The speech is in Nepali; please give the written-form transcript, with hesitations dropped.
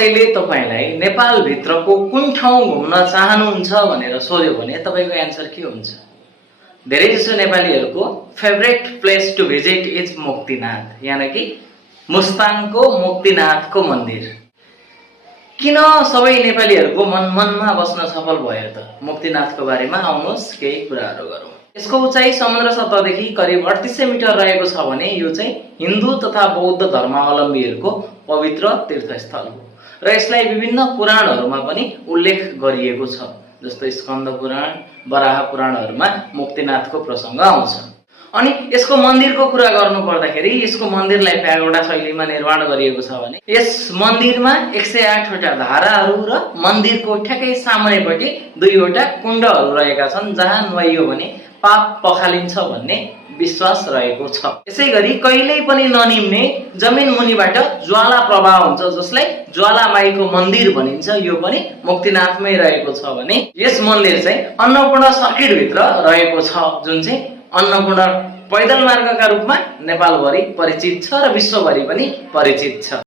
कसैले तपाईलाई नेपाल भित्रको कुन ठाउँ घुम्न चाहनुहुन्छ भनेर सोध्यो भने तपाईको एन्सर के हुन्छ? धेरैजसो नेपालीहरुको favourite place to visit is Muktinath, यानी कि मुस्ताङको मुक्तिनाथको मन्दिर। किन सबै नेपालीहरुको मनमा बस्न सफल भयो त? मुक्तिनाथको बारेमा आउनुहोस् केही कुराहरु गरौँ। यसको उचाइ समुद्र सतहदेखि करिब 3800 मिटर रहेको छ भने यो चाहिँ हिन्दू तथा बौद्ध धर्मावलम्बीहरुको पवित्र तीर्थस्थल हो र यसलाई विभिन्न पुराणहरुमा पनि उल्लेख गरिएको छ, जस्तो स्कन्द पुराण, वराह पुराणहरुमा मुक्तिनाथको प्रसंग आउँछ। अनि यसको मन्दिरको कुरा गर्नु पर्दाखेरि यसको मन्दिरलाई प्यागोडा शैलीमा निर्माण गरिएको छ भने यस मन्दिरमा 108 वटा धाराहरू र मन्दिरको ठ्याक्कै सामुन्नेपट्टि 2 वटा कुण्डहरू रहेका छन् जहाँ नुहाइयो भने पाप पखालिन्छ भन्ने विश्वास रहेको छ। यसैगरी कहिल्यै पनि ननिम्ने जमिन मुनिबाट ज्वाला प्रवाह हुन्छ जसलाई ज्वालामाईको मन्दिर भनिन्छ, यो पनि मुक्तिनाथमै रहेको छ भने यस मन्दिर चाहिँ अन्नपूर्ण सर्किट भित्र रहेको छ, जुन चाहिँ अन्नपूर्ण पैदल मार्गका रूपमा नेपालभरि परिचित छ र विश्वभरि पनि परिचित छ।